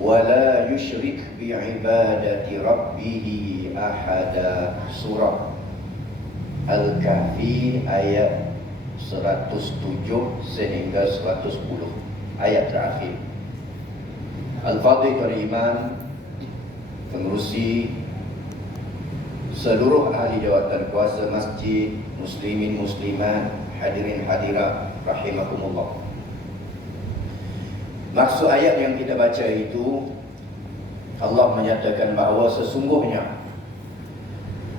ولا يشرك بعبادة ربه أحدا. Surah Al-Kahfi ayat 107 sehingga 110, ayat terakhir. Al-Fadhil Al-Iman, pengerusi seluruh ahli jawatan kuasa masjid, muslimin muslimat, hadirin hadirat rahimakumullah. Maksud ayat yang kita baca itu, Allah menyatakan bahawa sesungguhnya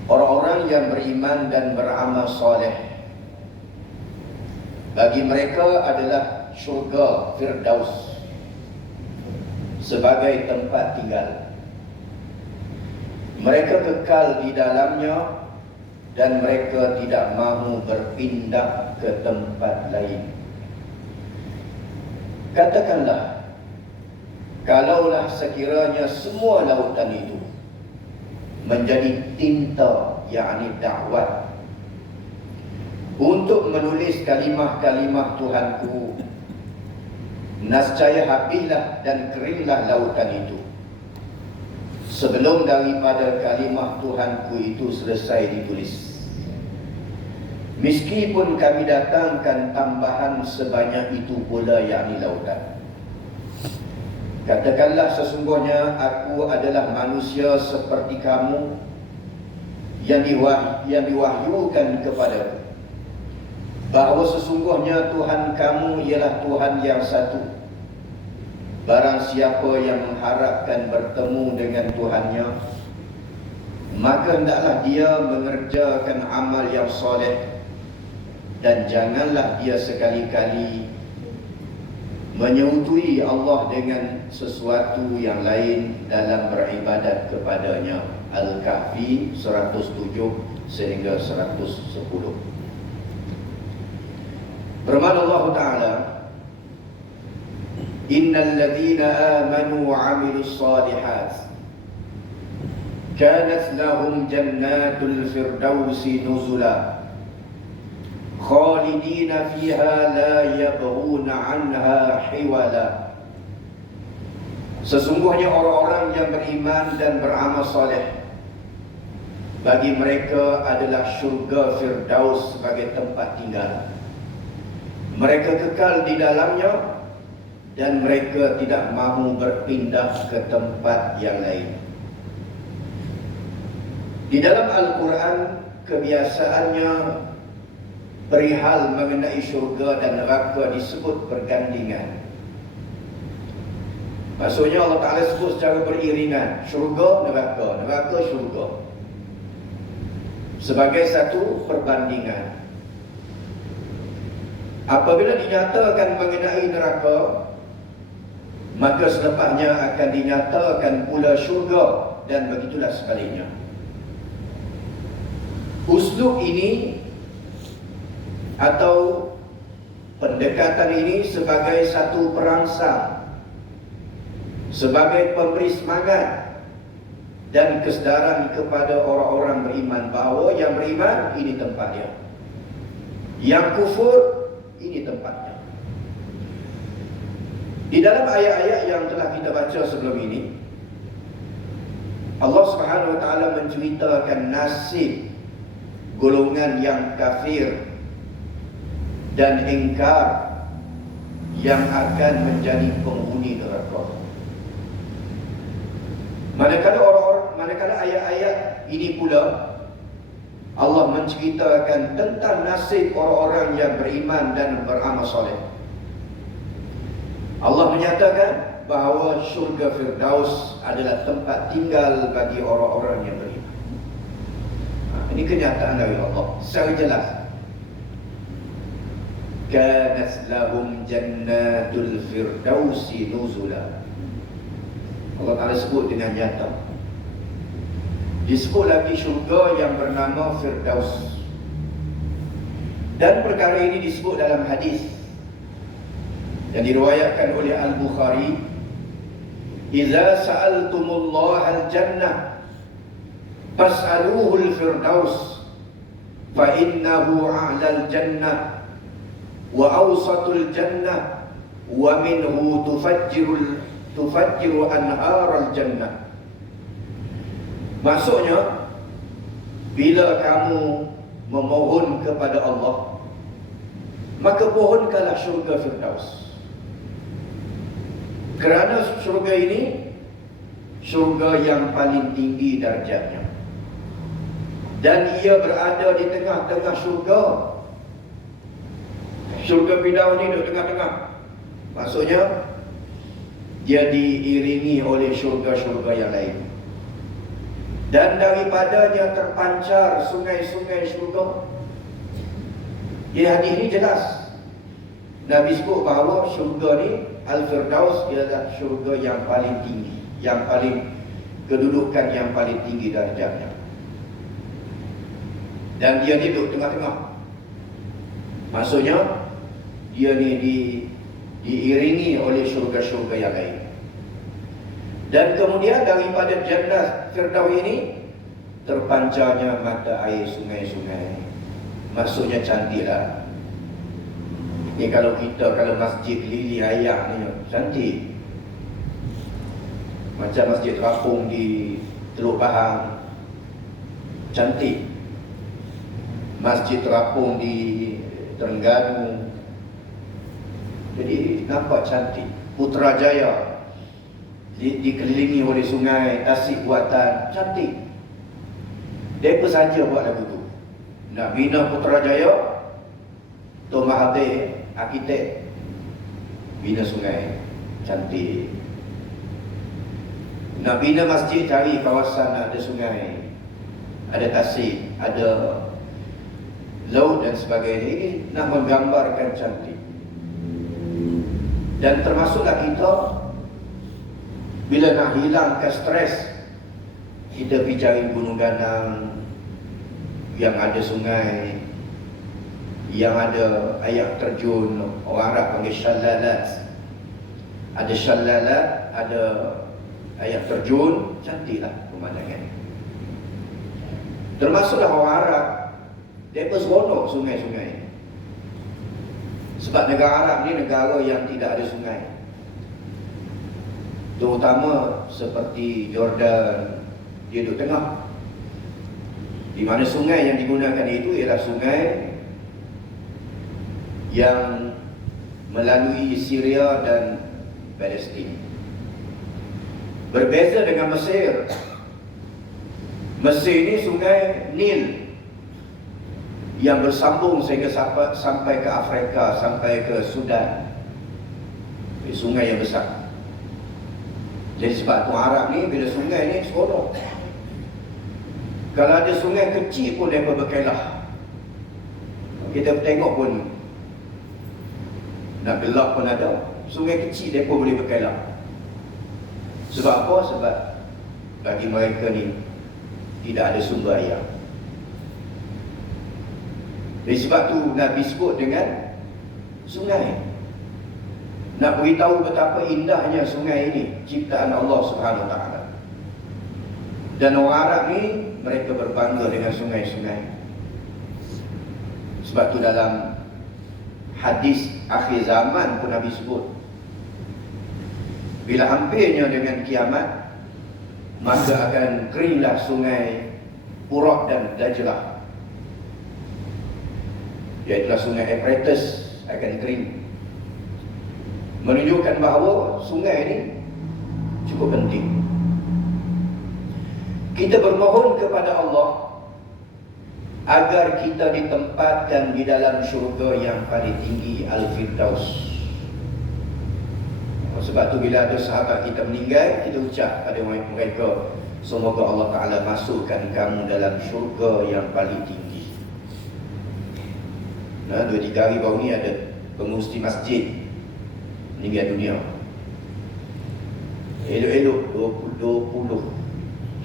orang-orang yang beriman dan beramal soleh, bagi mereka adalah syurga Firdaus sebagai tempat tinggal. Mereka kekal di dalamnya dan mereka tidak mahu berpindah ke tempat lain. Katakanlah, kalaulah sekiranya semua lautan itu menjadi tinta, yakni dakwat, untuk menulis kalimah-kalimah Tuhanku, nescaya habislah dan keringlah lautan itu sebelum daripada kalimah Tuhanku itu selesai ditulis. Meskipun kami datangkan tambahan sebanyak itu pula, yakni lautan. Katakanlah, sesungguhnya aku adalah manusia seperti kamu yang diwahyukan kepadaku, bahawa sesungguhnya Tuhan kamu ialah Tuhan yang satu. Barang siapa yang mengharapkan bertemu dengan Tuhannya, maka hendaklah dia mengerjakan amal yang soleh, dan janganlah dia sekali-kali menyebutui Allah dengan sesuatu yang lain dalam beribadat kepadanya. Al-Kahfi 107 sehingga 110. Firman Allah Ta'ala, Innal ladhina amanu wa amilus salihat kanat lahum jannatul firdausi nuzula khalidina fiha la yabghuna anha hiwala. Sesungguhnya orang-orang yang beriman dan beramal soleh, bagi mereka adalah syurga Firdaus sebagai tempat tinggal. Mereka kekal di dalamnya dan mereka tidak mahu berpindah ke tempat yang lain. Di dalam Al-Quran, kebiasaannya perihal mengenai syurga dan neraka disebut bergandingan. Maksudnya Allah Ta'ala sebut secara beriringan, syurga, neraka, neraka, syurga, sebagai satu perbandingan. Apabila dinyatakan mengenai neraka, maka selepasnya akan dinyatakan pula syurga, dan begitulah sebaliknya. Uslub ini atau pendekatan ini sebagai satu perangsang, sebagai pemberi semangat dan kesedaran kepada orang-orang beriman bahawa yang beriman ini tempatnya, yang kufur ini tempatnya. Di dalam ayat-ayat yang telah kita baca sebelum ini, Allah Subhanahu wa taala menceritakan nasib golongan yang kafir dan ingkar yang akan menjadi penghuni neraka. Manakala ayat-ayat ini pula Allah menceritakan tentang nasib orang-orang yang beriman dan beramal soleh. Allah menyatakan bahawa syurga Firdaus adalah tempat tinggal bagi orang-orang yang beriman. Ini kenyataan dari Allah secara jelas. Kanat lahum jannatul firdausi nuzula. Allah Ta'ala sebut dengan nyata. Disebut lagi syurga yang bernama Firdaus. Dan perkara ini disebut dalam hadis yang diriwayatkan oleh Al-Bukhari, "Idza sa'altumullaha al-jannah fas'aluhu al-firdaus fa innahu a'lal jannah wa awsatul jannah wa minhu tufajjiru anharal jannah. Maksudnya, bila kamu memohon kepada Allah, maka pohonkanlah syurga Firdaus. Kerana syurga ini syurga yang paling tinggi darjatnya, dan ia berada di tengah-tengah syurga. Syurga Firdaus ni duduk tengah-tengah. Maksudnya dia diiringi oleh syurga-syurga yang lain, dan daripadanya terpancar sungai-sungai syurga. Hadis ini jelas. Nabi sebut bahawa syurga ni Al-Firdaus ialah syurga yang paling tinggi, yang paling kedudukan yang paling tinggi darjatnya, dan dia ni duduk tengah-tengah. Maksudnya dia ni diiringi oleh syurga-syurga yang lain. Dan kemudian daripada Jannah Firdaus ini terpancarnya mata air sungai-sungai. Maksudnya cantiklah. Ni kalau masjid lili ayak ni cantik. Macam masjid terapung di Teluk Bahang, cantik. Masjid terapung di Terengganu, jadi nampak cantik. Putrajaya dikelilingi oleh sungai, tasik buatan, cantik. Mereka saja buat lagu tu. Nak bina Putrajaya, Tok Mahathir arkitek bina sungai, cantik. Nak bina masjid, cari kawasan ada sungai, ada tasik, ada laut dan sebagainya. Ini nak menggambarkan cantik. Dan termasuklah kita, bila nak hilangkan stres, kita pergi cari Gunung Ganang yang ada sungai, yang ada air terjun. Orang Arab panggil syalalat. Ada syalalat, ada air terjun, cantiklah pemandangan. Termasuklah orang Arab, mereka seronok sungai-sungai. Sebab negara Arab ni negara yang tidak ada sungai. Terutama seperti Jordan, dia duduk tengah, di mana sungai yang digunakan itu ialah sungai yang melalui Syria dan Palestin. Berbeza dengan Mesir. Mesir ini sungai Nil yang bersambung sehingga sampai ke Afrika, sampai ke Sudan. Sungai yang besar. Jadi sebab tu Arab ni bila sungai ni seronok. Kalau ada sungai kecil pun mereka berkelah. Kita tengok pun nak gelap pun ada. Sungai kecil mereka boleh berkelah. Sebab apa? Sebab bagi mereka ni tidak ada sumber air. Jadi sebab tu Nabi sebut dengan sungai. Nak beritahu betapa indahnya sungai ini, ciptaan Allah Subhanahu Wa Taala. Dan orang Arab ni mereka berbangga dengan sungai-sungai. Sebab tu dalam hadis akhir zaman pun Nabi sebut, bila hampirnya dengan kiamat, maka akan keringlah sungai Urat dan Dajlah, iaitulah sungai Euphrates akan kering. Menunjukkan bahawa sungai ini cukup penting. Kita bermohon kepada Allah agar kita ditempatkan di dalam syurga yang paling tinggi, Al-Firdaus. Sebab tu bila ada sahabat kita meninggal, kita ucap pada mereka, semoga Allah Ta'ala masukkan kamu dalam syurga yang paling tinggi. Nah, 2-3 hari baru ni ada pengurusi masjid meninggal dunia. Elok-elok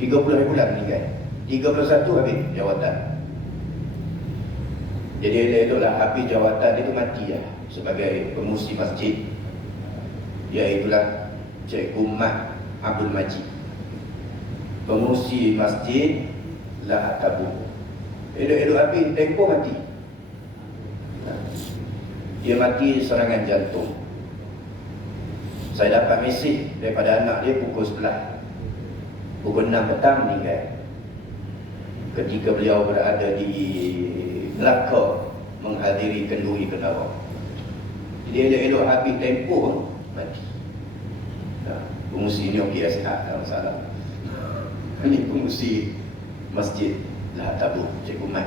30 hari bulan meninggal, 31 habis jawatan. Jadi elok-eloklah habis jawatan itu mati lah sebagai pengurusi masjid. Iaitulah Cikgu Mat Abdul Majid, pengurusi masjid Lahad Tabuk. Elok-elok habis tempoh mati. Dia mati serangan jantung. Saya dapat mesej daripada anak dia pukul 11. Pukul 6 petang meninggal. Ketika beliau berada di Melaka menghadiri kenduri kendara. Jadi elok-elok habis tempoh mati. Pengungsi ni okey, sihat, tak masalah. Ini pengungsi masjid Lahad Tabuk, Cikgu Mat.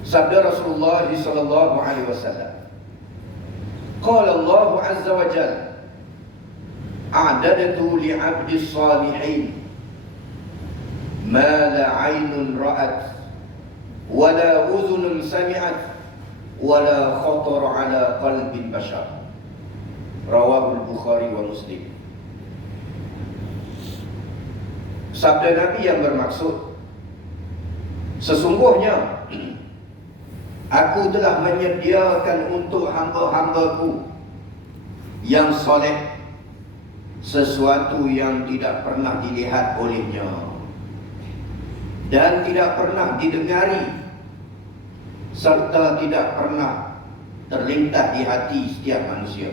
Sabda Rasulullah sallallahu alaihi wasallam, qala Allah azza wa jalla, a'dadtu li'abdi salihin ma la 'ainun ra'at wa la udhunun sami'at wa la khatar 'ala qalbin bashar. Rawahu al-Bukhari wa Muslim. Sabda Nabi yang bermaksud, sesungguhnya aku telah menyediakan untuk hamba-hambaku yang soleh sesuatu yang tidak pernah dilihat olehnya dan tidak pernah didengari serta tidak pernah terlintas di hati setiap manusia,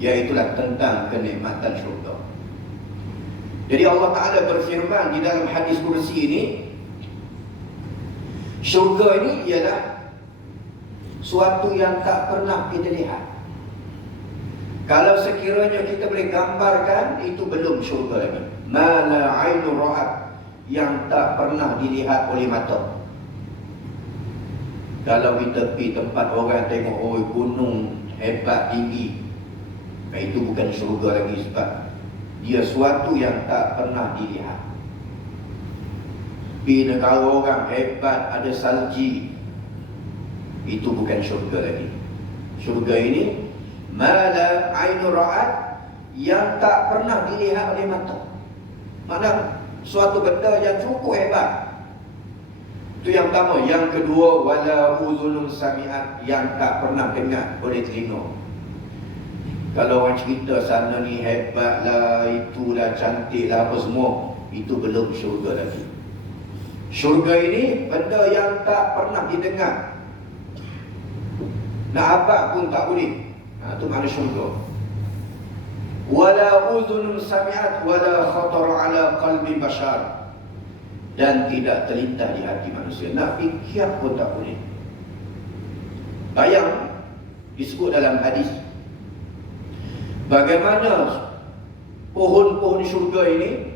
iaitulah tentang kenikmatan syurga. Jadi Allah Ta'ala berfirman di dalam hadis kursi ini, syurga ini ialah suatu yang tak pernah kita lihat. Kalau sekiranya kita boleh gambarkan, itu belum syurga lagi. Ma la 'ainun ra'at, yang tak pernah dilihat oleh mata. Kalau kita pergi tempat orang tengok, oh gunung hebat tinggi, itu bukan syurga lagi, sebab dia suatu yang tak pernah dilihat. Pergi negara orang hebat, ada salji, itu bukan syurga lagi. Syurga ini ma la 'ainun ra'at, yang tak pernah dilihat oleh mata. Maknanya suatu benda yang cukup hebat. Itu yang pertama. Yang kedua, wala udhunun sami'at, yang tak pernah dengar oleh telinga. Kalau orang cerita sana ni hebat lah, itulah cantik lah, apa semua, itu belum syurga lagi. Syurga ini benda yang tak pernah didengar, nak abad pun tak boleh. Itu makna syurga. Wala udhunun sami'at wala khatar ala qalbi bashar, dan tidak terlintas di hati manusia. Nak fikir pun tak boleh. Bayang, disebut dalam hadis, bagaimana pohon-pohon syurga ini,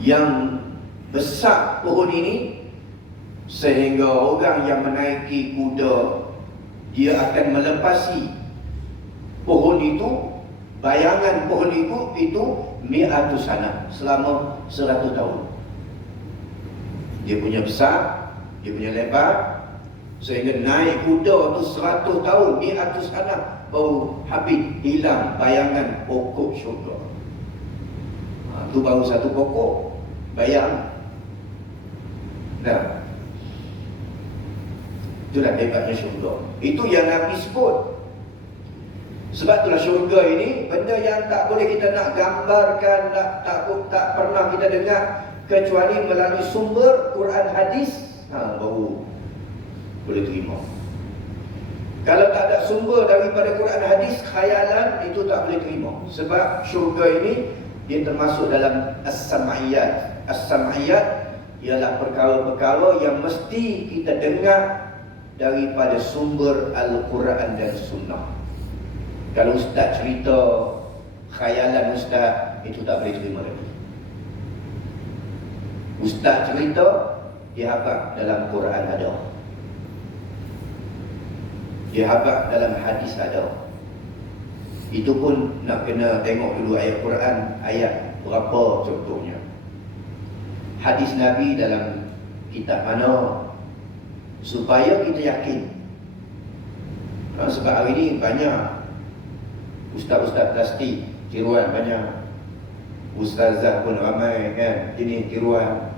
yang besar pohon ini, sehingga orang yang menaiki kuda, dia akan melepasi pohon itu. Bayangan pohon itu mi'atu sana, selama 100 tahun. Dia punya besar, dia punya lebar, sehingga naik kuda tu 100 tahun, mi'atu sana, baru habis hilang bayangan pokok syurga. Itu baru satu pokok, bayang. Nah, itulah hebatnya syurga. Itu yang Nabi sebut. Sebab itulah syurga ini benda yang tak boleh kita nak gambarkan, tak pernah kita dengar, kecuali melalui sumber Quran hadis, baru boleh terima. Kalau tak ada sumber daripada Quran hadis, khayalan, itu tak boleh terima. Sebab syurga ini dia termasuk dalam as-sam'iyat. As-sam'iyat ialah perkara-perkara yang mesti kita dengar daripada sumber Al-Quran dan Sunnah. Kalau ustaz cerita khayalan ustaz, itu tak boleh terima lagi. Ustaz cerita, dia harap dalam Quran ada, dia harap dalam hadis ada. Itu pun nak kena tengok dulu ayat Quran, ayat berapa contohnya. Hadis Nabi dalam kitab mana, supaya kita yakin. Sebab hari ini banyak ustaz-ustaz plastik, tiruan banyak. Ustazah pun ramai kan, jenis tiruan.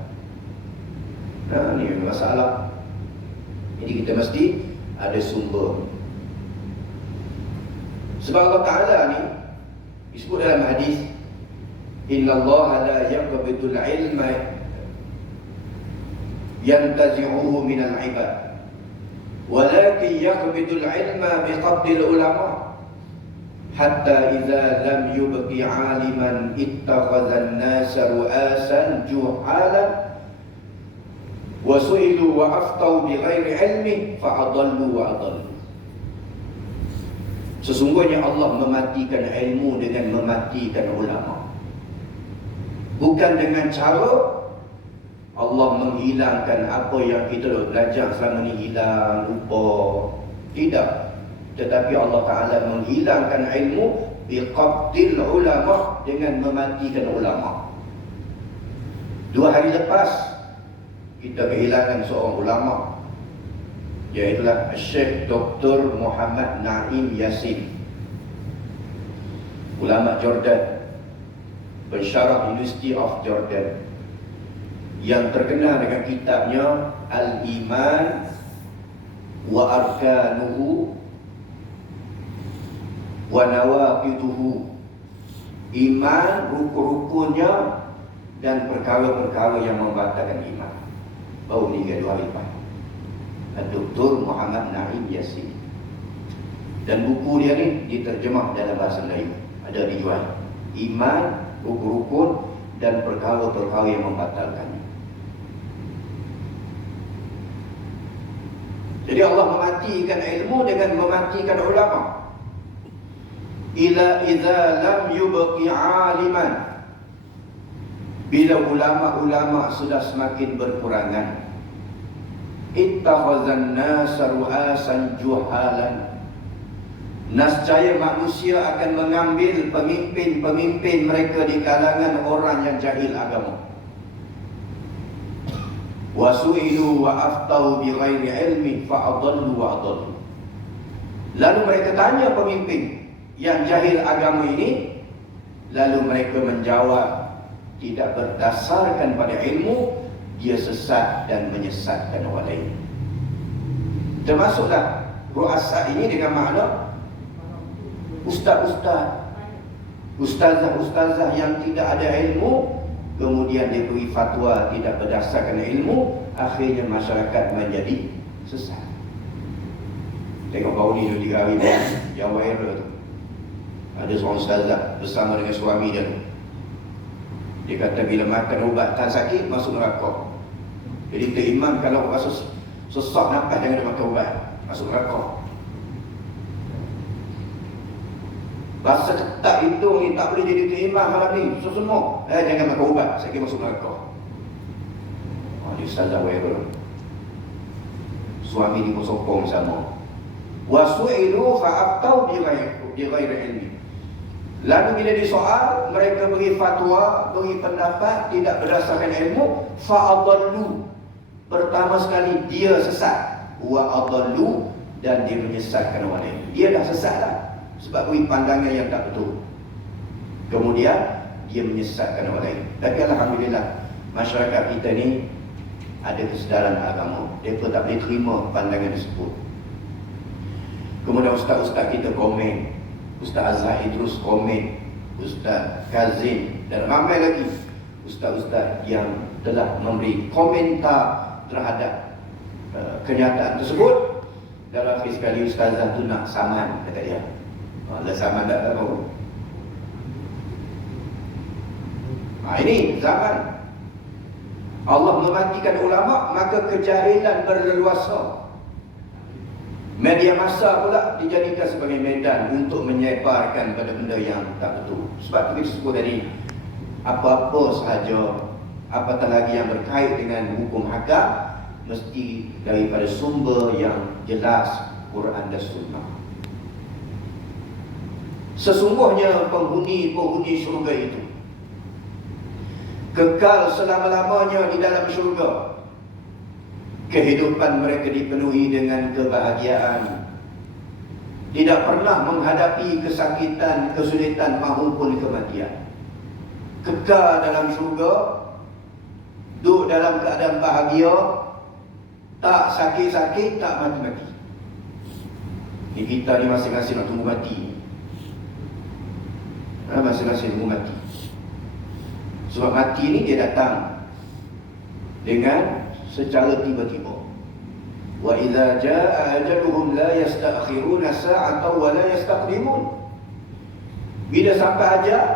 Ini masalah. Jadi kita mesti ada sumber. Sebab Allah Ta'ala ni disebut dalam hadis, Inna Allah la yaqbitul ilma yantazi'uhu minal ibad walakin yaqbidul ilma biqabdil ulama hatta idza lam yubqi 'aliman ittakhadha an-nasa ru'asan juhalan wa su'ilu wa aftau bighairi ilmi fa'adallu wa adallu. Sesungguhnya Allah mematikan ilmu dengan mematikan ulama. Bukan dengan cara Allah menghilangkan apa yang kita belajar selama ni hilang, lupa. Tidak. Tetapi Allah Ta'ala menghilangkan ilmu biqabdil ulama, dengan mematikan ulama. 2 hari lepas kita kehilangan seorang ulama, iaitulah Syekh Dr. Muhammad Naim Yassin, ulama Jordan, pensyarah University of Jordan, yang terkenal dengan kitabnya Al-Iman wa Arkanuhu wa Nawaqiduhu, iman, rukun-rukunnya dan perkara-perkara yang membatalkan iman. Baru meninggal 2 hari lepas, Dr. Muhammad Naim Yassin. Dan buku dia ni diterjemah dalam bahasa Melayu, ada dijual. Iman, rukun-rukun dan perkara-perkara yang membatalkannya. Jadi Allah mematikan ilmu dengan mematikan ulama. Ila idza lam yubqi 'aliman, bila ulama-ulama sudah semakin berkurangan, ittakhazan nasa ru'asan juhalan, nascaya manusia akan mengambil pemimpin-pemimpin mereka di kalangan orang yang jahil agama. Wa su'ilu wa aftau bighairi ilmi fa'adallu wa adallu. Lalu mereka tanya pemimpin yang jahil agama ini, lalu mereka menjawab tidak berdasarkan pada ilmu, dia sesat dan menyesatkan orang lain. Termasuklah ru'asa ini dengan makna ustaz-ustaz, ustazah-ustazah yang tidak ada ilmu, kemudian dia beri fatwa tidak berdasarkan ilmu, akhirnya masyarakat menjadi sesat. Tengok baru ni 2-3 hari yang viral tu, ada seorang ustazah bersama dengan suami dia tu. Dia kata bila makan ubat tak sakit, masuk neraka. Jadi terimam kalau rasa sesak nafas jangan makan ubat, masuk neraka. Bahasa ketat itu ni tak boleh jadi terimam malam ni. Semua jangan makan ubat, sakit masuk neraka. Dia ustazah viral. Suami dia pun sokong sama. Wa su'ilu fa'aftau bighairi ilmi. Lalu bila disoal, mereka beri fatwa, beri pendapat tidak berdasarkan ilmu, fa'adallu. Pertama sekali dia sesat, wa adallu, dan dia menyesatkan orang lain. Dia dah sesat lah sebab beri pandangan yang tak betul. Kemudian dia menyesatkan orang lain. Tapi alhamdulillah masyarakat kita ni ada kesedaran agama. Mereka tak boleh terima pandangan tersebut. Kemudian ustaz-ustaz kita komen, Ustaz Azhar Idrus komen, Ustaz Kazim dan ramai lagi ustaz-ustaz yang telah memberi komentar terhadap kenyataan tersebut. Dan akhir sekali ustazah tu nak saman, kata dia. Lah saman tak tahu. Ini zaman Allah mematikan ulama, maka kejahilan berleluasa. Media massa pula dijadikan sebagai medan untuk menyebarkan pada benda yang tak betul. Sebab kita sebut tadi, apa-apa sahaja, apatah lagi yang berkait dengan hukum hakam, mesti daripada sumber yang jelas, Quran dan Sunnah. Sesungguhnya penghuni-penghuni syurga itu kekal selama-lamanya di dalam syurga. Kehidupan mereka dipenuhi dengan kebahagiaan, tidak pernah menghadapi kesakitan, kesulitan maupun kematian. Kekal dalam syurga, duduk dalam keadaan bahagia, tak sakit-sakit, tak mati-mati. Ni kita ni masing-masing nak tunggu mati. Masing-masing tunggu mati. Sebab mati ni dia datang dengan secara tiba-tiba. Wa idza jaa ajaluhum la yasta'khiruna sa'atan wa la yastaqdimun. Bila sampai ajal,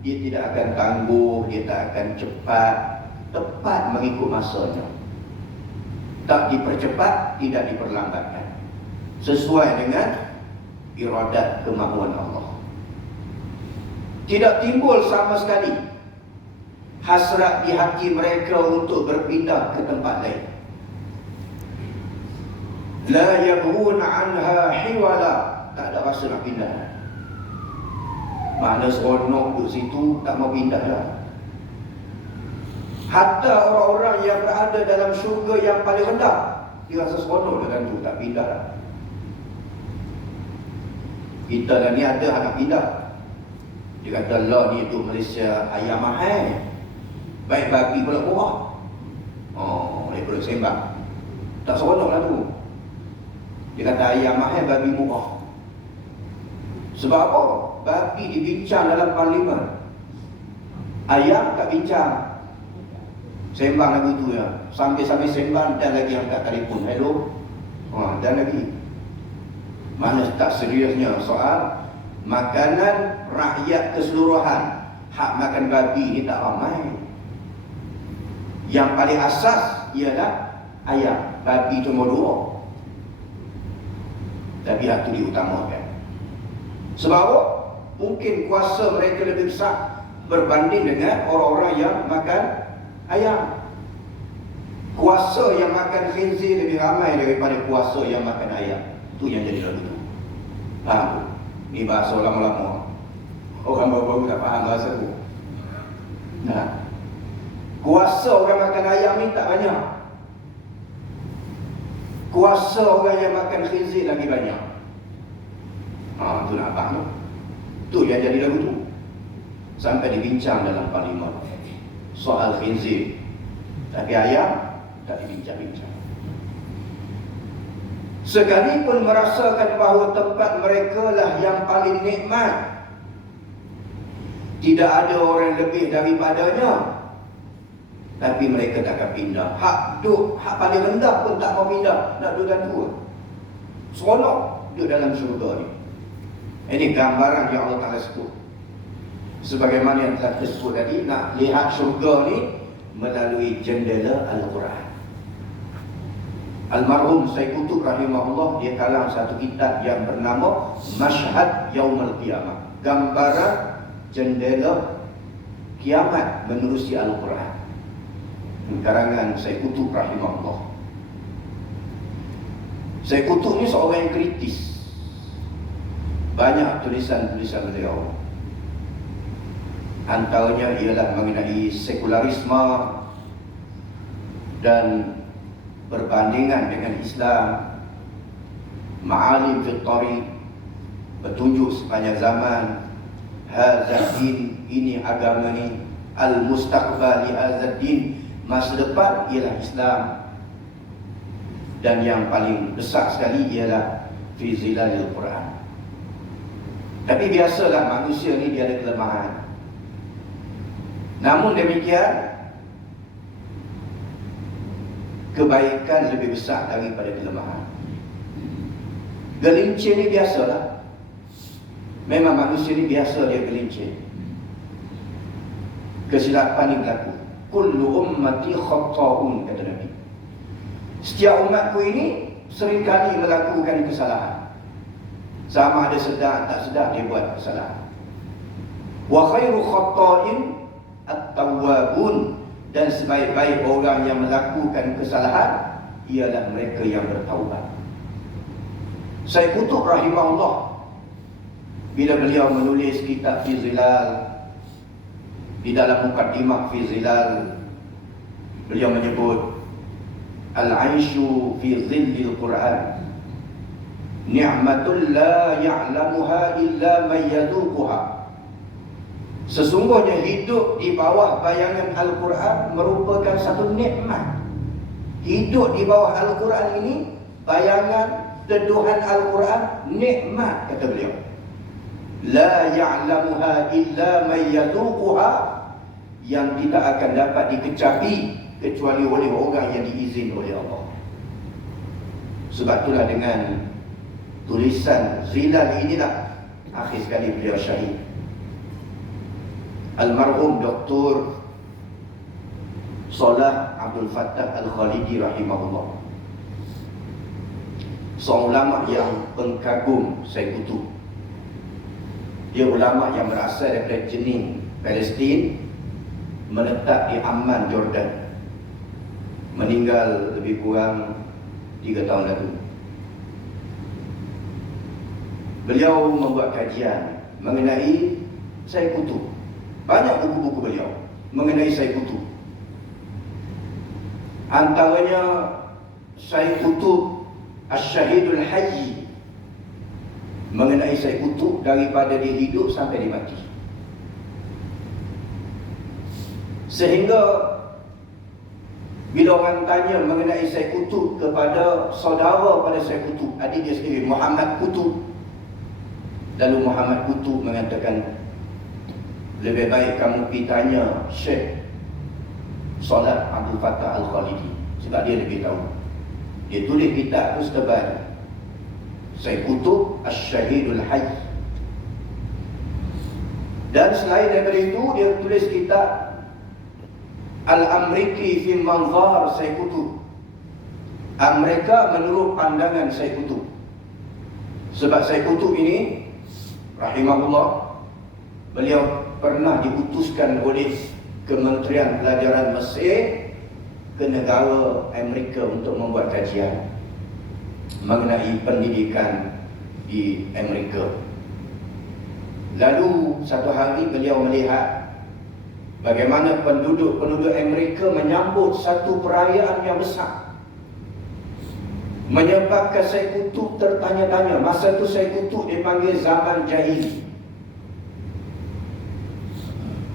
dia tidak akan tangguh, dia tak akan cepat, tepat mengikut masanya. Tak dipercepat, tidak diperlambatkan, sesuai dengan iradat kemahuan Allah. Tidak timbul sama sekali hasrat di hati mereka untuk berpindah ke tempat lain. La yabghuna anha hiwala, tak ada rasa nak pindah. Mana seronok duduk situ, tak mau pindah lah. Hatta orang-orang yang berada dalam syurga yang paling rendah, dia rasa seronok dengan tu, tak pindah lah. Kita dah ni ada nak pindah. Dia kata, Allah ni duduk Malaysia ayam mahal, baik babi pula murah. Oh, boleh perlu sembang, tak seronok lah tu. Dia kata ayam mahal, babi murah. Sebab apa? Babi dibincang dalam parlimen, ayam tak bincang. Sembang lagu tu ya, sambil-sambil sembang dan lagi angkat telefon, hello, dan lagi. Mana tak seriusnya soal makanan rakyat keseluruhan. Hak makan babi ni tak ramai. Yang paling asas ialah ayam, babi cuma 2. Tapi hak tu diutamakan. Sebab apa? Mungkin kuasa mereka lebih besar berbanding dengan orang-orang yang makan ayam. Kuasa yang makan khinzir lebih ramai daripada kuasa yang makan ayam. Itu yang jadi lagu tu. Faham? Ni bahasa lama-lama. Orang baru-baru tak faham bahasa tu. Nah, kuasa orang makan ayam ni tak banyak. Kuasa orang yang makan khinzir lagi banyak. Tu nak faham tu. Tu yang jadi lagu tu. Sampai dibincang dalam parlimen soal khinzir. Tapi ayam tak dibincang-bincang. Sekalipun merasakan bahawa tempat mereka lah yang paling nikmat, tidak ada orang lebih daripadanya, tapi mereka tak akan pindah. Hak paling rendah pun tak mau pindah, nak duduk dalam tu. Seronok duduk dalam syurga ni. Ini gambaran yang Allah Ta'ala sebut. Sebagaimana yang telah disebut tadi, nak lihat syurga ni melalui jendela Al-Quran. Almarhum Syekh Qutb rahimahullah, dia kalam satu kitab yang bernama Mashhad Yaumul Qiyamah, gambaran jendela kiamat menerusi Al-Quran, karangan Syekh Qutb rahimahullah. Syekh Qutb ni seorang yang kritis. Banyak tulisan-tulisan beliau, antaranya ialah mengenai sekularisme dan berbandingan dengan Islam, Ma'alim fi Tariq, petunjuk sepanjang zaman, Hadzal din, ini agama ni, Al-Mustaqbal li hadzal din, masa depan ialah Islam, dan yang paling besar sekali ialah fi zilalil Quran. Tapi biasalah manusia ni dia ada kelemahan. Namun demikian, kebaikan lebih besar daripada kelemahan. Gelincir ni biasalah. Memang manusia ni biasa dia gelincir. Kesilapan ni berlaku. Kullu ummati khatta'un, kata Nabi. Setiap umatku ini seringkali melakukan kesalahan. Sama ada sedar tak sedar dia buat kesalahan. Wa khairu khatta'in at-tawwabun, dan sebaik-baik orang yang melakukan kesalahan ialah mereka yang bertaubat. Syekh Qutb rahimahullah, bila beliau menulis kitab Fi Zilal, di dalam mukaddimah Fi Zilal, beliau menyebut al-aishu fi zillil Quran ni'matul la ya'lamuha illa man yadhuquha. Sesungguhnya hidup di bawah bayangan Al-Quran merupakan satu nikmat. Hidup di bawah Al-Quran ini, bayangan teduhan Al-Quran, nikmat, kata beliau. La ya'lamuha illa man yadhuquha, yang tidak akan dapat dikecapi kecuali oleh orang yang diizin oleh Allah. Sebab itulah dengan tulisan Zilal inilah akhir sekali beliau syahid. Almarhum Dr. Salah Abdul Fattah Al-Khalidi rahimahullah, seorang ulama yang pengkagum Said Qutb. Dia ulama yang berasal daripada Jenin, Palestin, menetap di Amman, Jordan. Meninggal lebih kurang 3 tahun lalu. Beliau membuat kajian mengenai Said Qutb. Banyak buku-buku beliau mengenai Said Qutb. Antaranya Said Qutb Asy-Syahidul Hayy, mengenai Said Qutb daripada dia hidup sampai dia mati. Sehingga bila orang tanya mengenai Said Qutb kepada saudara pada Said Qutb, adik dia sendiri, Muhammad Qutb, lalu Muhammad Qutb mengatakan, lebih baik kamu pergi tanya Syekh Salah Abdul Fattah Al-Khalidi, sebab dia lebih tahu. Dia tulis kitab tu setebal, Said Qutb Asy-Syahidul Hayy. Dan selain daripada itu, dia tulis kitab Al-Amriki fi Manzar Said Qutb, Amerika menurut pandangan Said Qutb. Sebab Said Qutb ini rahimahullah, beliau pernah diutuskan oleh Kementerian Pelajaran Mesir ke negara Amerika untuk membuat kajian mengenai pendidikan di Amerika. Lalu satu hari beliau melihat bagaimana penduduk Amerika menyambut satu perayaan yang besar, menyebabkan Said Qutb tertanya-tanya. Masa itu Said Qutb dipanggil zaman jahili,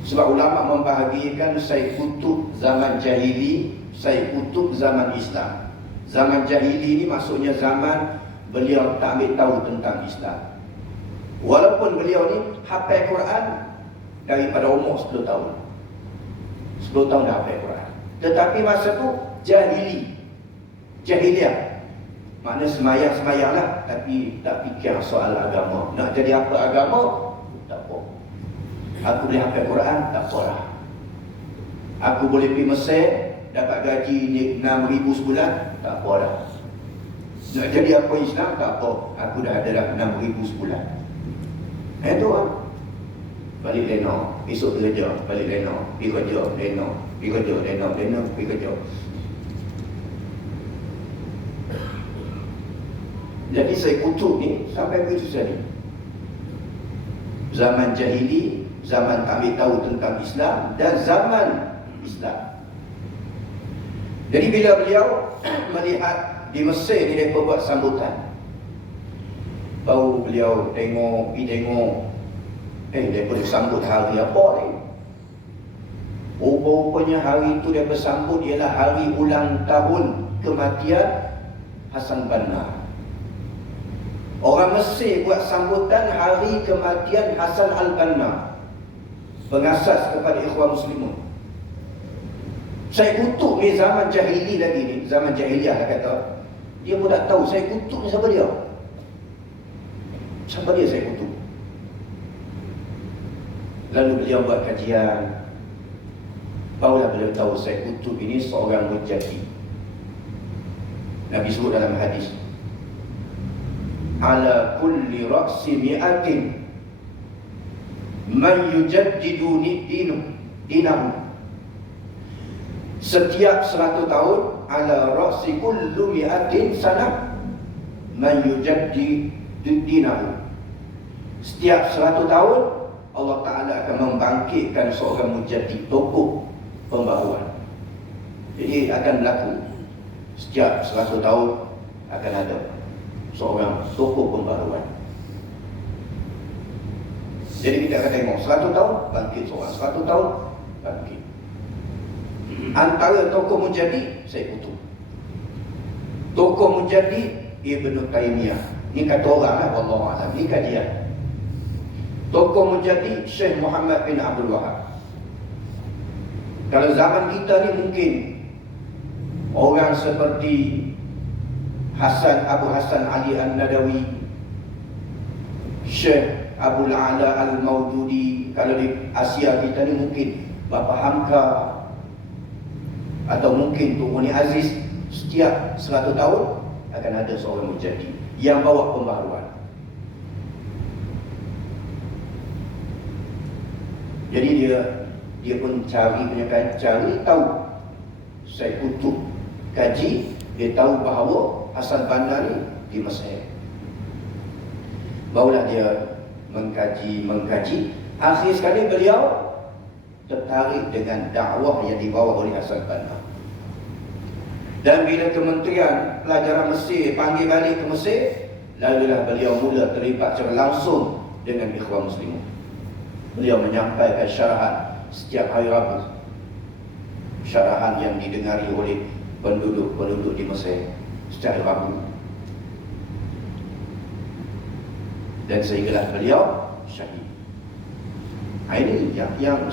sebab ulama membahagikan Said Qutb zaman jahili, Said Qutb zaman Islam. Zaman jahili ini maksudnya zaman beliau tak ambil tahu tentang Islam. Walaupun beliau ni hafal Quran daripada umur 10 tahun. 10 tahun dah hafal Quran. Tetapi masa tu jahili, jahiliah. Maknanya semayang-semayang lah, tapi tak fikir soal agama. Nak jadi apa agama? Tak apa. Aku boleh hafal Quran, tak apalah. Aku boleh pergi Mesir, dapat gaji 6,000 sebulan, tak apalah. Nak jadi apa Islam, tak apa. Aku dah ada dah 6,000 sebulan. Itu lah. Balik Leno, esok kerja, balik Leno, pergi kerja, Leno, pergi kerja, Leno, pergi kerja. Jadi Said Qutb ni sampai begitu saja. Zaman jahili, zaman tak ambil tahu tentang Islam, dan zaman Islam. Jadi bila beliau melihat di Mesir ni mereka buat sambutan, baru beliau pergi tengok, mereka disambut hari apa ni? Rupanya hari itu mereka sambut ialah hari ulang tahun kematian Hassan Banna. Orang Mesir buat sambutan hari kematian Hassan al-Banna, pengasas kepada Ikhwan Muslimun. Said Qutb ni zaman jahili lagi ni, zaman jahiliah lah kata, dia pun tak tahu Said Qutb ni siapa dia. Siapa dia Said Qutb? Lalu beliau buat kajian, barulah beliau tahu Said Qutb ini seorang mujahid. Nabi sebut dalam hadis, ala kulli ra'si mi'atin man yujaddidu dinahu. Setiap 100 tahun, ala ra'si kullu mi'atin sanah man yujaddidu dinahu. Setiap 100 tahun Allah Ta'ala akan membangkitkan seorang mujaddid, tokoh pembaharuan. Jadi akan berlaku setiap 100 tahun akan ada seorang tokoh pembaharuan. Jadi kita akan tengok 100 tahun bangkit seorang, 100 tahun bangkit. Antara tokoh mujaddid Said Qutb, tokoh mujaddid Ibn Taymiyah. Ni kata orang, wallahu a'lam, ni kajian. Tokoh mujaddid Syekh Muhammad bin Abdul Wahab. Kalau zaman kita ni mungkin orang seperti Abu Hasan Ali An-Nadawi, Syekh Abdul A'la Al-Maududi. Kalau di Asia kita ni mungkin Bapa Hamka atau mungkin Tok Muni Aziz. Setiap 100 tahun akan ada seorang mujadid yang bawa pembaharuan. Jadi dia pun cari tahu. Saya Kutub kaji, dia tahu bahawa Hasan Banna ni di Mesir. Barulah dia mengkaji. Akhir sekali beliau tertarik dengan dakwah yang dibawa oleh Hasan Banna. Dan bila Kementerian Pelajaran Mesir panggil balik ke Mesir, lalulah beliau mula terlibat secara langsung dengan Ikhwan Muslimun. Beliau menyampaikan syarahan setiap hari Rabu. Syarahan yang didengari oleh penduduk di Mesir setiap hari Rabu. Dan sehinggalah beliau syahid. Ini yang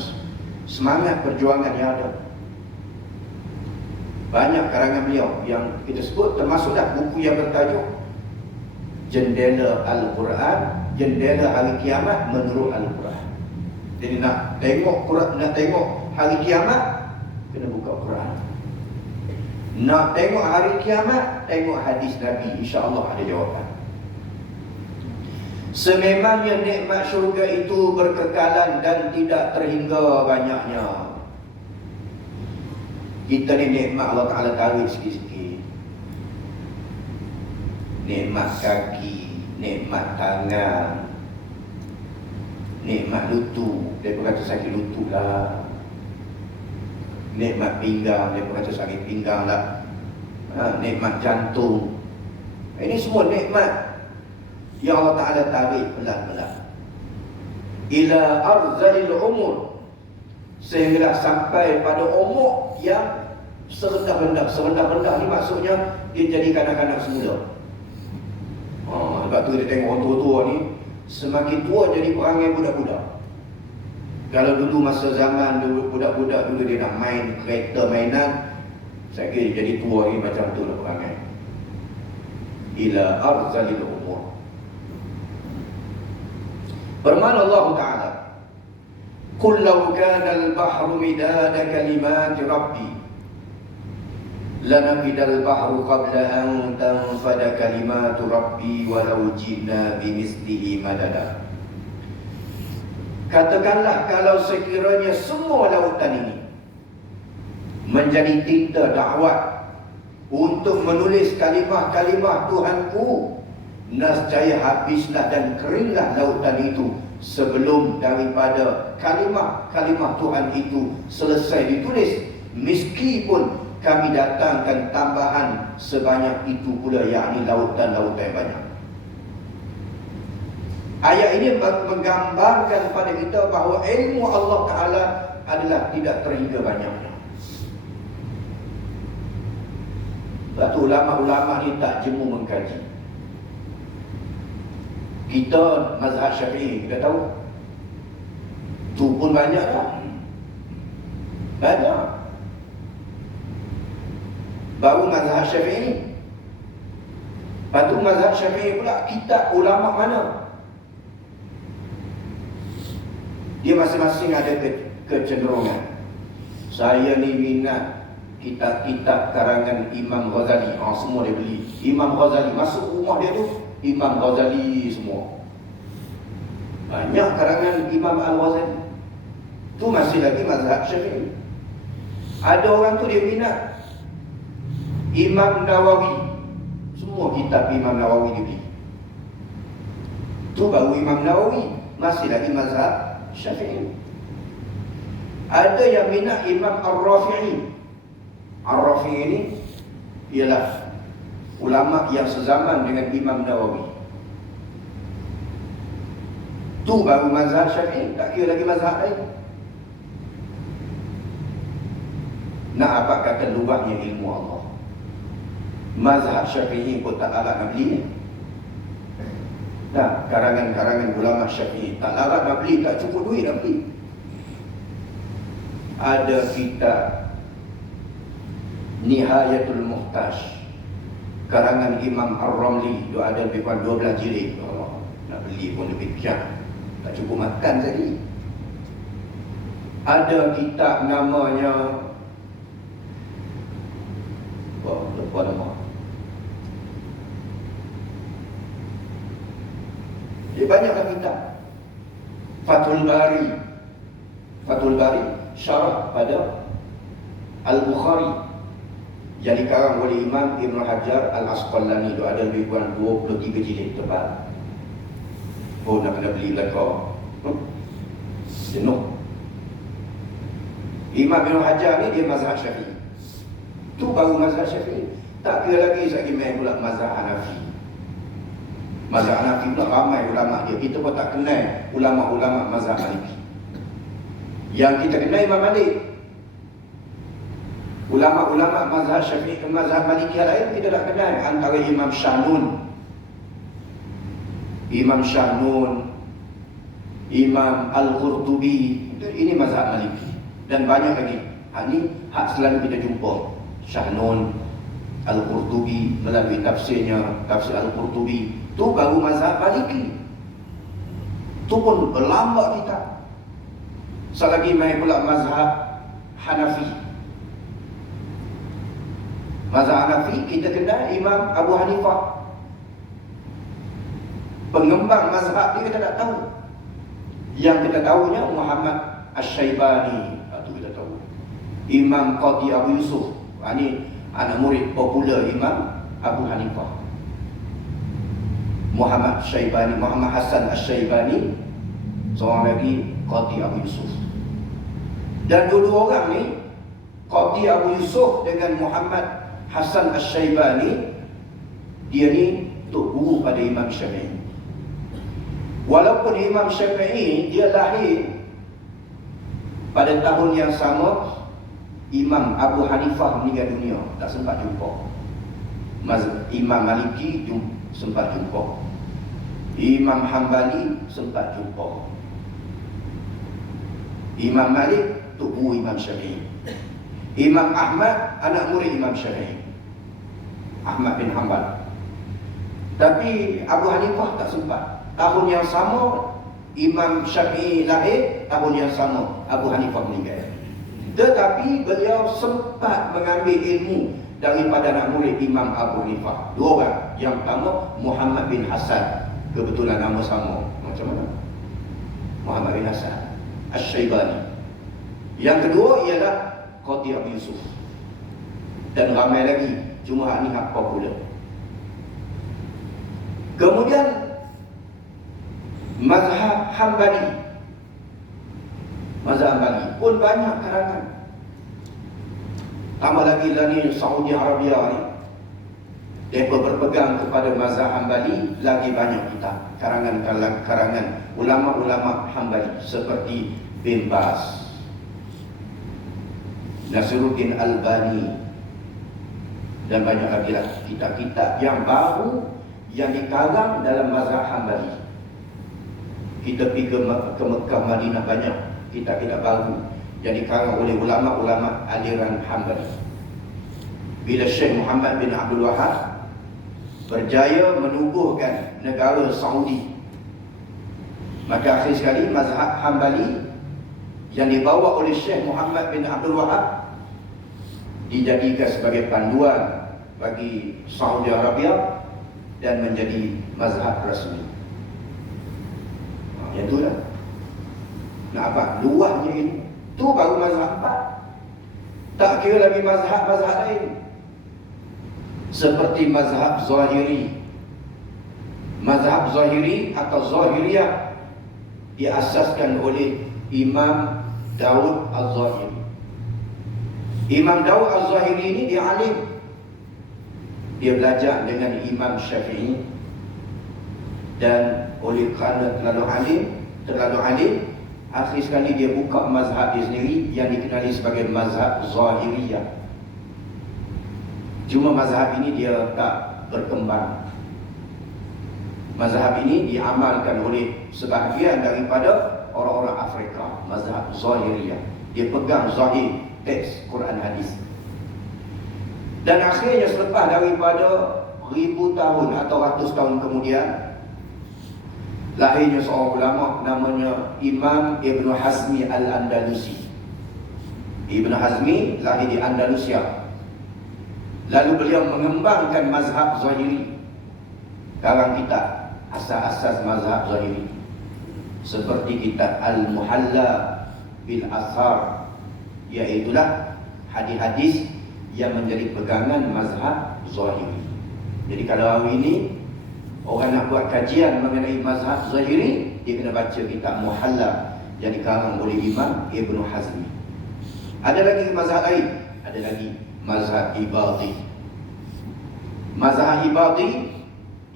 semangat perjuangan yang ada. Banyak karangan beliau yang kita sebut, termasuklah buku yang bertajuk Jendela Al-Quran, Jendela Hari Kiamat menurut Al-Quran. Jadi nak tengok hari kiamat, kena buka Quran. Nak tengok hari kiamat, tengok hadis Nabi, insya-Allah ada jawapan. Sememangnya nikmat syurga itu berkekalan dan tidak terhingga banyaknya. Kita ni nikmat Allah Ta'ala tarik sikit-sikit. Nikmat kaki, nikmat tangan, nikmat lutut, dia pun kata sakit lutut lah. Nikmat pinggang, dia pun kata sakit pinggang lah. Nikmat jantung. Ini semua nikmat yang Allah Ta'ala tarik pelan-pelan ila arzalil umur, sehingga sampai pada umur yang serendah-rendah. Serendah-rendah ni maksudnya dia jadi kanak-kanak semula. Sebab tu dia tengok orang tua-tua ni semakin tua jadi perangai budak-budak. Kalau dulu masa zaman dulu budak-budak dulu dia nak main kereta mainan, saya kira jadi tua ni macam tu lah perangai. Ila arzalil umur. Firman Allah Ta'ala, Qul law kana al-bahru midada kalimati Rabbi lanafida al-bahru qabla an tanfada kalimatu Rabbi walau jina bimislihi madada. Katakanlah kalau sekiranya semua lautan ini menjadi tinta dakwat untuk menulis kalimah-kalimah Tuhanku, nescaya habislah dan keringlah lautan itu sebelum daripada kalimah-kalimah Tuhan itu selesai ditulis, meskipun kami datangkan tambahan sebanyak itu pula, yakni lautan-lautan yang banyak. Ayat ini menggambarkan kepada kita bahawa ilmu Allah Ta'ala adalah tidak terhingga banyaknya. Sebab tu ulama-ulama ni tak jemu mengkaji. Kita mazhab Syafi'i, kita tahu tu pun banyak tak? Banyak. Baru mazhab Syafi'i. Lepas tu mazhab Syafi'i pula kitab ulama mana? Dia masing-masing ada kecenderungan. Saya ni minat kitab-kitab karangan Imam Ghazali. Semua dia beli. Imam Ghazali, masuk rumah dia tu Imam Ghazali semua. Banyak karangan Imam Al-Ghazali. Tu masih lagi mazhab Syafi'i. Ada orang tu dia minat Imam Nawawi. Semua kitab Imam Nawawi dia beli. Tu baru Imam Nawawi. Masih lagi mazhab Syafi'i. Ada yang minat Imam Ar-Rafi'i. Ar-Rafi'i ini ialah ulama yang sezaman dengan Imam Nawawi. Tu baru mazhab Syafi'i, tak kira lagi mazhab lain. Nak apa kata luahnya ilmu Allah. Mazhab Syafi'i pun tak larat nak beli ni. Nah, karangan-karangan ulama Syafi'i tak larat nak beli, tak cukup duit nak beli. Ada kitab Nihayatul Muhtaj karangan Imam Ar-Ramli, dia ada lebih kurang 12 jilid. Allah, nak beli pun lebih kiat, tak cukup makan tadi. Ada kitab namanya, lupa nama. Dia banyaklah kitab. Fathul Bari syarah pada Al-Bukhari yang dikarang oleh Imam Ibn Hajar Al-Asqalani. Itu ada lebih kurang 23 jilid tebal. Oh, nak kena beli belakang. Jenuh. Imam Ibn Hajar ni dia mazhab Syafi'i. Tu baru mazhab Syafi'i. Tak kira lagi lagi main pula mazhab Hanafi. Mazhab Hanafi pula ramai ulama dia. Kita pun tak kenal ulama-ulama mazhab Maliki. Yang kita kenal Imam Malik. Ulama-ulama mazhab Syafi'i ke mazhab Maliki yang lain kita tak kenal. Antara Imam Shahnun, Imam Al-Qurtubi, ini mazhab Maliki. Dan banyak lagi. Ini hak selalu kita jumpa. Shahnun, Al-Qurtubi melalui tafsirnya, tafsir Al-Qurtubi. Tu baru mazhab Maliki. Tu pun berlambak kita. Selagi main pula mazhab Hanafi. Mazhab Hanafi kita kenal Imam Abu Hanifah. Pengembang mazhab dia kita tak tahu. Yang kita tahunya Muhammad Asy-Syaibani. Itu kita tahu. Imam Qadhi Abu Yusuf. Ini anak murid popular Imam Abu Hanifah. Muhammad Hasan Asy-Syaibani, seorang lagi Qadhi Abu Yusuf. Dan dua-dua orang ni, Qadhi Abu Yusuf dengan Muhammad Hasan Asy-Syaibani, dia ni tok guru pada Imam Syafi'i. Walaupun Imam Syafi'i dia lahir pada tahun yang sama, Imam Abu Hanifah meninggal dunia, tak sempat jumpa. Imam Maliki sempat jumpa. Imam Hambali sempat jumpa. Imam Malik tu guru Imam Syafi'i. Imam Ahmad anak murid Imam Syafi'i, Ahmad bin Hanbal. Tapi Abu Hanifah tak sempat. Tahun yang sama Imam Syafi'i lahir, tahun yang sama Abu Hanifah meninggal. Tetapi beliau sempat mengambil ilmu daripada anak murid Imam Abu Hanifah. Dua orang. Yang pertama Muhammad bin Hasan, kebetulan nama sama. Macam mana? Muhammad bin Hasan Asy-Syaibani. Yang kedua ialah Qadhi Abu Yusuf. Dan ramai lagi. Cuma ni hak popular. Kemudian mazhab Hambali. Mazhab Hambali pun banyak karangan. Tambah lagi lah ni Saudi Arabia ni, mereka berpegang kepada mazhab Hambali, lagi banyak kita karangan ulama-ulama Hambali seperti Bin Baz, Nasiruddin Albani, dan banyak lagi lah kitab-kitab yang baru yang dikarang dalam mazhab Hambali. Kita pergi ke Mekah, Madinah, banyak kitab-kitab baru yang dikarang oleh ulama-ulama aliran Hambali. Bila Syekh Muhammad bin Abdul Wahab berjaya menubuhkan negara Saudi, maka akhir sekali mazhab Hambali yang dibawa oleh Syekh Muhammad bin Abdul Wahab dijadikan sebagai panduan bagi Saudi Arabia dan menjadi mazhab rasmi. Yang itulah. Nak apa? Luahnya ini. Tu baru mazhab 4. Tak kira lagi mazhab-mazhab lain. Seperti mazhab Zahiri. Mazhab Zahiri atau Zahiriyah diasaskan oleh Imam Daud Az-Zahiri. Imam Daud Az-Zahiri ini dia alim. Dia belajar dengan Imam Syafi'i, dan oleh kerana terlalu alim, akhir sekali dia buka mazhab dia sendiri yang dikenali sebagai mazhab Zahiriyah. Cuma mazhab ini dia tak berkembang. Mazhab ini diamalkan oleh sebahagian daripada orang-orang Afrika. Mazhab Zahiriyah, dia pegang zahir teks Quran hadis. Dan akhirnya selepas daripada ribu tahun atau ratus tahun kemudian, lahirnya seorang ulama namanya Imam Ibn Hazmi Al-Andalusi. Ibn Hazmi lahir di Andalusia. Lalu beliau mengembangkan mazhab Zahiri. Karang kitab asas-asas mazhab Zahiri, seperti kitab Al-Muhalla bil Ashar, iaitulah hadis-hadis yang menjadi pegangan mazhab Zahiri. Jadi kalau hari ini orang nak buat kajian mengenai mazhab Zahiri, dia kena baca kitab Muhalla yang dikarang oleh Imam Ibn Hazmi. Ada lagi mazhab lain, ada lagi mazhab Ibadhi. Mazhab Ibadhi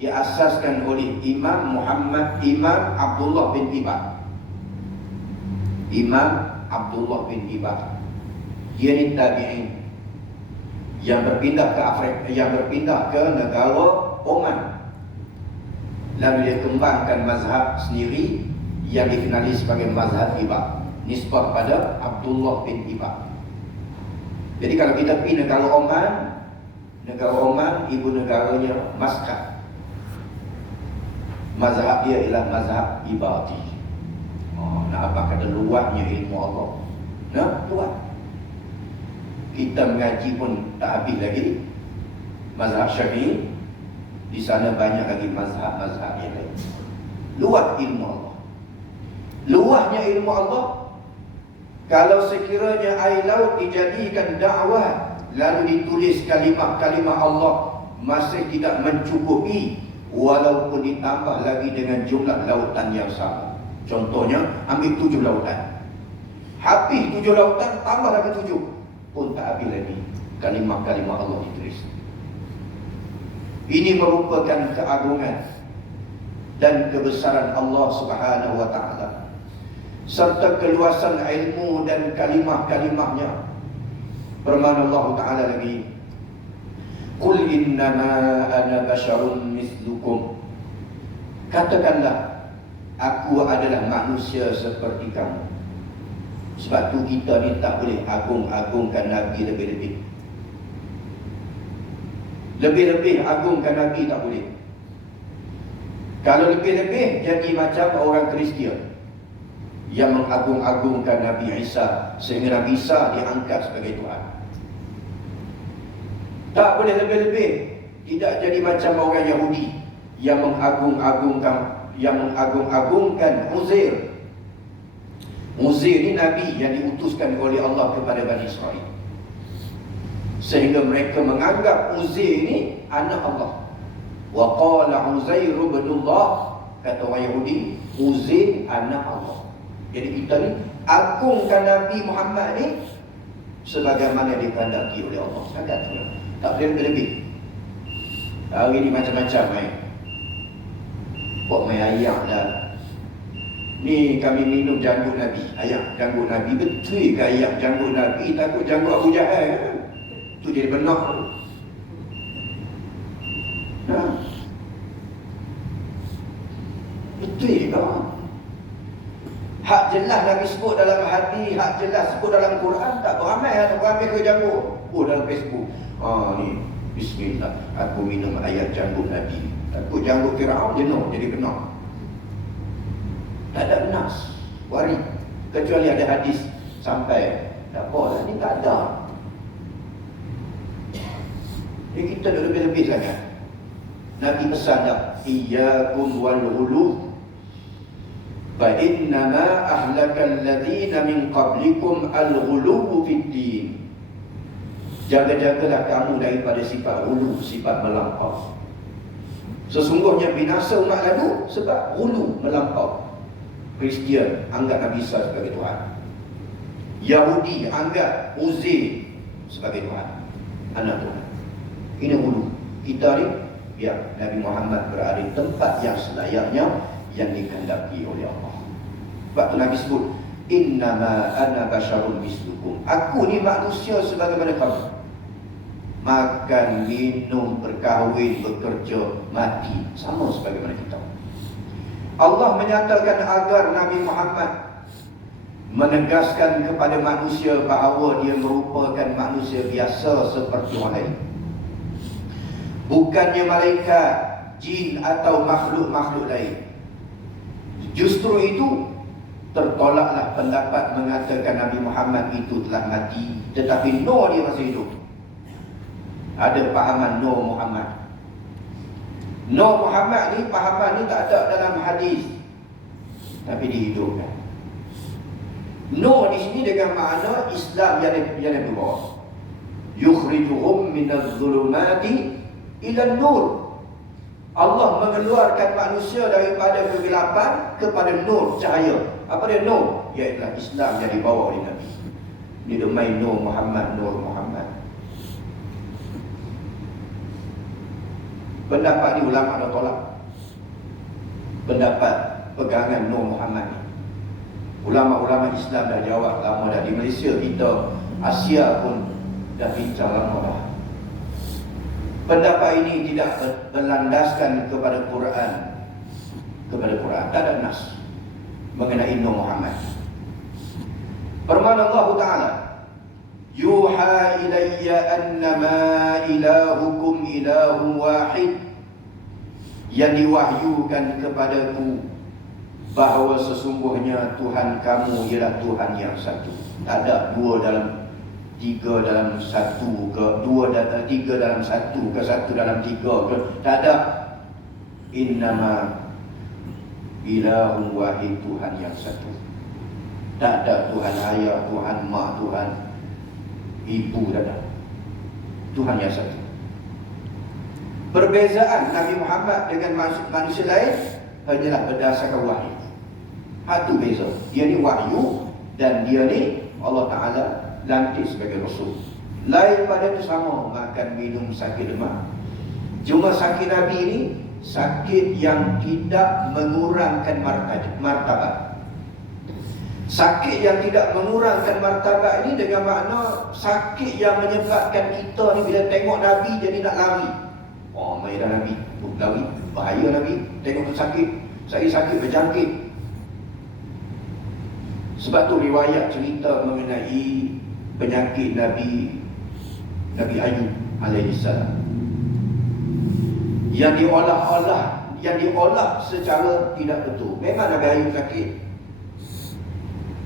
diasaskan oleh Imam Abdullah bin Ibad. Imam Abdullah bin Ibad, dia ni tabi'in yang berpindah ke Afrika, yang berpindah ke negara Oman. Lalu dia kembangkan mazhab sendiri yang dikenali sebagai mazhab Ibad, nisbah pada Abdullah bin Ibad. Jadi kalau kita pergi negara Oman, ibu negaranya Maskat. Mazhab dia ialah mazhab Ibadhi. Nak apa kata luasnya ilmu Allah? Luas. Kita mengaji pun tak habis lagi. Mazhab Syafi'i, di sana banyak lagi mazhab-mazhab yang lain. Luas ilmu Allah. Luasnya ilmu Allah. Kalau sekiranya air laut dijadikan dakwah, lalu ditulis kalimah-kalimah Allah, masih tidak mencukupi, walaupun ditambah lagi dengan jumlah lautan yang sama. Contohnya, ambil 7 lautan. Habis 7 lautan, tambah lagi 7, pun tak habis lagi kalimah-kalimah Allah ditulis. Ini merupakan keagungan dan kebesaran Allah Subhanahu wa ta'ala, serta keluasan ilmu dan kalimah-kalimahnya. Firman Allah Ta'ala lagi, Qul innama ana basyarun mislukum. Katakanlah, aku adalah manusia seperti kamu. Sebab tu kita ni tak boleh agung-agungkan Nabi lebih-lebih. Lebih-lebih agungkan Nabi tak boleh. Kalau lebih-lebih, jadi macam orang Kristian yang mengagung-agungkan Nabi Isa, sehingga Nabi Isa diangkat sebagai Tuhan. Tak boleh lebih-lebih. Tidak jadi macam orang Yahudi yang mengagung-agungkan Uzair. Uzair ni Nabi yang diutuskan oleh Allah kepada Bani Israel, sehingga mereka menganggap Uzair ni anak Allah. Wa qala Uzair ibnullah, kata orang Yahudi, Uzair anak Allah. Jadi kita ni agungkan Nabi Muhammad ni sebagaimana dikehendaki oleh Allah. Sekadar tu, tak boleh lebih-lebih. Hari ni macam-macam main. Buat main ayak lah. Ni kami minum janggut Nabi. Ayak janggut Nabi, betul ke ayak janggut Nabi? Takut janggut Abu Jahal kan? Tu jadi benar tu. Betul ke? Hak jelas Nabi sebut dalam hadis, hak jelas sebut dalam Quran, tak beramai ke janggut. Dalam Facebook. Ni bismillah, aku minum ayat janggut Nabi. Takut janggut Firaun jenuh jadi benar. Tak ada nas wari, kecuali ada hadis sampai. Tak apalah, ni tak ada. Jadi kita dah lebih-lebih sangat. Nabi pesan dah, iyyakum wal ghuluw, fa innama ahlakal ladzina min qablikum al ghuluw fid din. Jaga-jagalah kamu daripada sifat ghulu, sifat melampau. Sesungguhnya binasa umat lalu sebab ghulu, melampau. Kristian anggap Nabi Isa sebagai Tuhan. Yahudi anggap Uzair sebagai Tuhan, anak Tuhan. Ini ghulu. Kita ni, ya, Nabi Muhammad berada di tempat yang selayaknya yang dikehendaki oleh Allah. Sebab tu Nabi sebut, innama ana basyarun mislukum. Aku ni manusia sebagaimana kamu. Makan, minum, berkahwin, bekerja, mati, sama sebagaimana kita. Allah menyatakan agar Nabi Muhammad menegaskan kepada manusia bahawa dia merupakan manusia biasa seperti orang lain. bukannya malaikat, jin atau makhluk-makhluk lain. Justru itu tertolaklah pendapat mengatakan Nabi Muhammad itu telah mati, tetapi no, dia masih hidup. Ada pahaman no Muhammad. No Muhammad ni, pahaman ni tak ada dalam hadis, tapi dihidupkan. No di sini dengan makna Islam yang kedua. Yukhrijuhum minadh-dhulumati ila nur. Allah mengeluarkan manusia daripada kegelapan kepada nur, cahaya. Apa dia nur? Iaitulah Islam yang dibawa oleh Nabi. Dia main nur Muhammad, nur Muhammad. Pendapat ni ulama dah tolak. Pendapat pegangan nur Muhammad ni, ulama-ulama Islam dah jawab lama dah. Di Malaysia kita, Asia pun dah bincang lama dah. Pendapat ini tidak berlandaskan kepada Quran. Tak ada nas mengenai Nur Muhammad. Firman Allah Ta'ala, Yuha ilayya annama ilahukum ilahun wahid. Yang diwahyukan kepadaku bahawa sesungguhnya Tuhan kamu ialah Tuhan yang satu. Tak ada dua dalam tiga dalam satu ke, dua dalam tiga dalam satu ke, satu dalam tiga ke. Tak ada. Innama ilahun wahid, Tuhan yang satu. Tak ada Tuhan ayah, Tuhan mak, Tuhan ibu, tak ada. Tuhan yang satu. Perbezaan Nabi Muhammad dengan manusia lain hanyalah berdasarkan wahyu. Satu beza. Dia ni wahyu dan dia ni Allah Ta'ala lantik sebagai Rasul. Lain pada itu sama, makan, minum, sakit, demam. Cuma sakit Nabi ini sakit yang tidak mengurangkan martabat. Sakit yang tidak mengurangkan martabat ini dengan makna sakit yang menyebabkan kita ni bila tengok Nabi jadi nak lari. Oh, mai dah Nabi, lari, bahaya Nabi. Tengok tu sakit, saya sakit berjangkit. Sebab tu riwayat cerita mengenai penyakit Nabi Ayub alaihissalam yang diolah secara tidak betul. Memang Nabi Ayub sakit,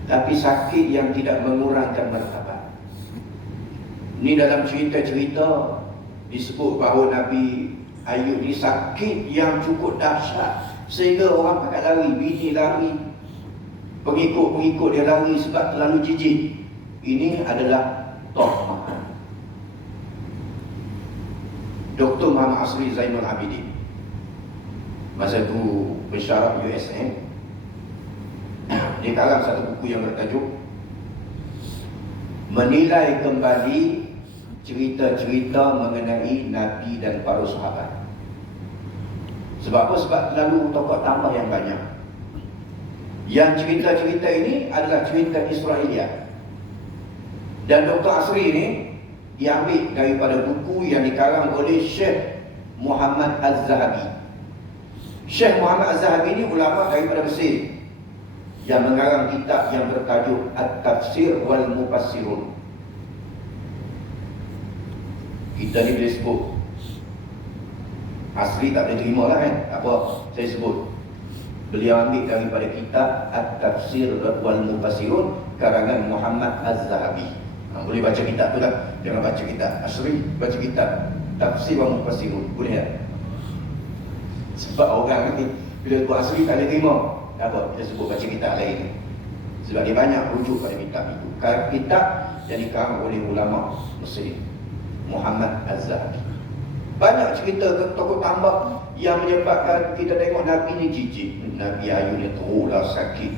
tapi sakit yang tidak mengurangkan martabat. Ini dalam cerita-cerita disebut bahawa Nabi Ayub ni sakit yang cukup dahsyat sehingga orang pakat lari, bini lari, pengikut-pengikut dia lari sebab terlalu jijik. Ini adalah tohmah. Dr. Muhammad Asri Zainul Abidin masa tu pensyarah USM, dia karang satu buku yang bertajuk Menilai Kembali Cerita-cerita mengenai Nabi dan para sahabat. Sebab apa? Sebab terlalu tokoh tambah yang banyak. Yang cerita-cerita ini adalah cerita Israeliat. Dan Dr. Asri ini diambil daripada buku yang dikarang oleh Syekh Muhammad Az-Zahabi. Syekh Muhammad Az-Zahabi ini ulama daripada Mesir yang mengarang kitab yang bertajuk At-Tafsir wal Mufassirun. Kita ni boleh sebut Asri tak boleh terima lah kan. Apa saya sebut, beliau ambil daripada kitab At-Tafsir wal Mufassirun karangan Muhammad Az-Zahabi. Boleh baca kitab tu lah. Jangan baca kitab Asri, baca kitab Tafsir wal Mufassirun. Boleh tak? Sebab orang ni bila buat Asri tak boleh terima, apa kita sebut baca kitab lain. Sebab dia banyak rujuk pada kitab itu. Kitab yang dikarang oleh ulama Mesir, Muhammad Az-Zahabi. Banyak cerita tokoh tambah yang menyebabkan kita tengok Nabi ni jijik. Nabi Ayub ni terulah sakit,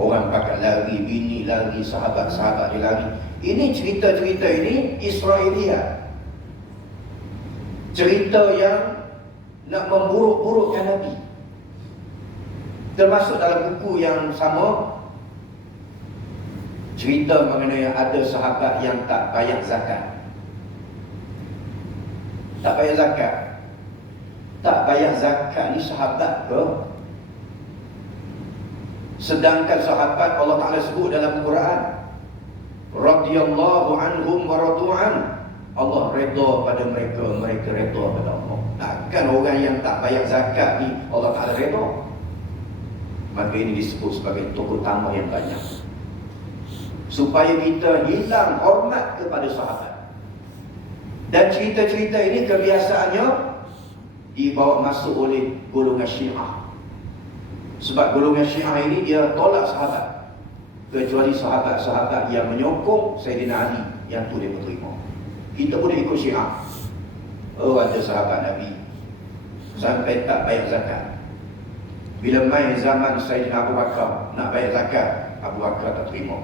orang pakat lari, bini lari, sahabat-sahabat dia lari. Ini cerita-cerita ini Israeliat, cerita yang nak memburuk-burukkan Nabi. Termasuk dalam buku yang sama, cerita mengenai ada sahabat yang tak bayar zakat. Tak bayar zakat. Tak bayar zakat ni sahabat ke? Sedangkan sahabat Allah Ta'ala sebut dalam Quran, radhiyallahu anhum wa radu'an. Allah redha pada mereka, mereka redha pada Allah. Takkan orang yang tak bayar zakat ni Allah Ta'ala redha? Maka ini disebut sebagai tokoh utama yang banyak, supaya kita hilang hormat kepada sahabat. Dan cerita-cerita ini kebiasaannya dibawa masuk oleh golongan Syiah. Sebab golongan Syiah ini dia tolak sahabat, kecuali sahabat-sahabat yang menyokong Sayyidina Ali, yang tu dia terima. Kita boleh ikut Syiah. Oh, ada sahabat Nabi sampai tak bayar zakat. Bila main zaman Sayyidina Abu Bakar nak bayar zakat, Abu Bakar tak terima.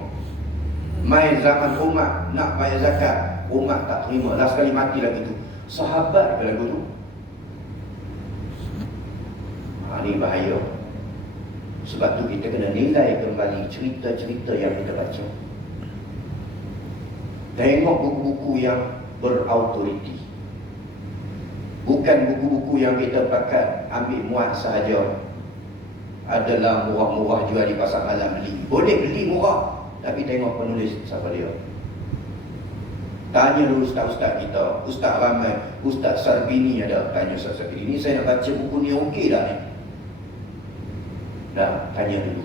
Main zaman Umar nak bayar zakat, Umar tak terima. Last sekali mati lagi tu. Sahabat ke lagu tu? Ini bahaya. Sebab tu kita kena nilai kembali cerita-cerita yang kita baca. Tengok buku-buku yang berautoriti, bukan buku-buku yang kita pakai ambil muat sahaja. Adalah murah-murah jual di pasar malam, beli. Boleh beli murah, tapi tengok penulis siapa dia. Tanya dulu ustaz-ustaz kita, Ustaz ramai, Ustaz Sarbini ada. Tanya Ustaz Sarbini, ni saya nak baca buku ni, okey dah ni? Dah, tanya dulu,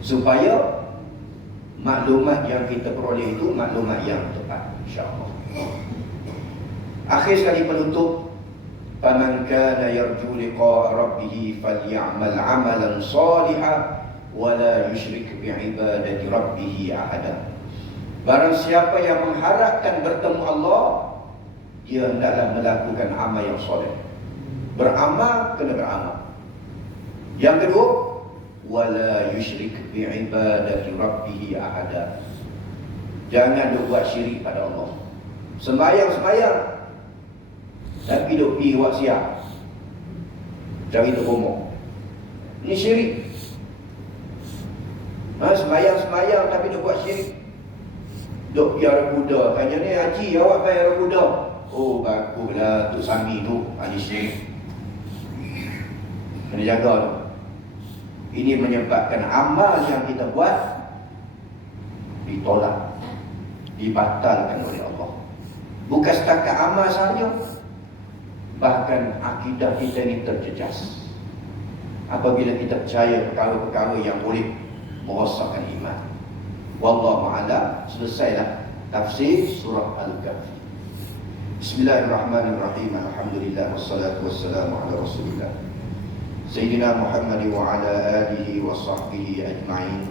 supaya maklumat yang kita peroleh itu maklumat yang tepat, insya-Allah. Akhir sekali penutup, faman kana yarju liqa'a rabbih falyamal 'amalan shalihan wa la yusyrik bi'ibadati rabbih ahada. Barang siapa yang mengharapkan bertemu Allah, dia hendaklah melakukan amal yang soleh. Beramal kena beramal. Yang kedua, wala yusyrik bi'ibadati rabbih ahada. Jangan buat syirik pada Allah. Sembahyang tapi duk pergi buat siap, cari terumuk, ini syirik. Sembahyang tapi duk buat syirik. Duk piara kuda, tanya ni haji, awak piara kuda? Oh baguslah tu Sami tu, haji syirik. Kena jaga tu. Ini menyebabkan amal yang kita buat ditolak, dibatalkan oleh Allah. Bukan setakat amal sahaja, bahkan akidah kita ini terjejas apabila kita percaya perkara-perkara yang boleh merosakkan iman. Wallahu a'lam. Selesailah tafsir surah Al-Kahfi. Bismillahirrahmanirrahim. Alhamdulillah wassalatu wassalamu ala Rasulillah Sayyidina Muhammad wa ala alihi wa sahbihi ajma'in.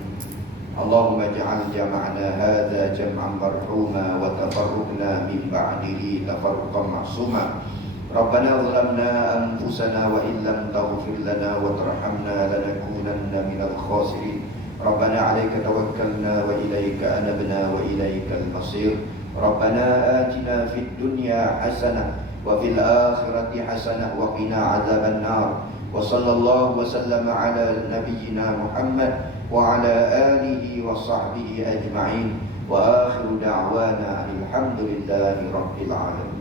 Allahumma ja'al jama'na hadha jam'an marhuma wa tafarruqna min ba'dihi tafarruqan ma'suma. Rabbana zalamna anfusana wa in lam taghfir lana wa tarhamna lanakunanna minal khasirin. Rabbana 'alaika tawakkalna wa ilaika anabna wa ilaikal masir. Rabbana atina fid dunya hasanah wa fil akhirati hasanah wa qina 'adzaban nar. Wa sallallahu wa sallama ala nabiyyina Muhammad wa ala alihi wa sahbihi ajma'in. Wa akhiru da'wana alhamdulillahi rabbil alamin.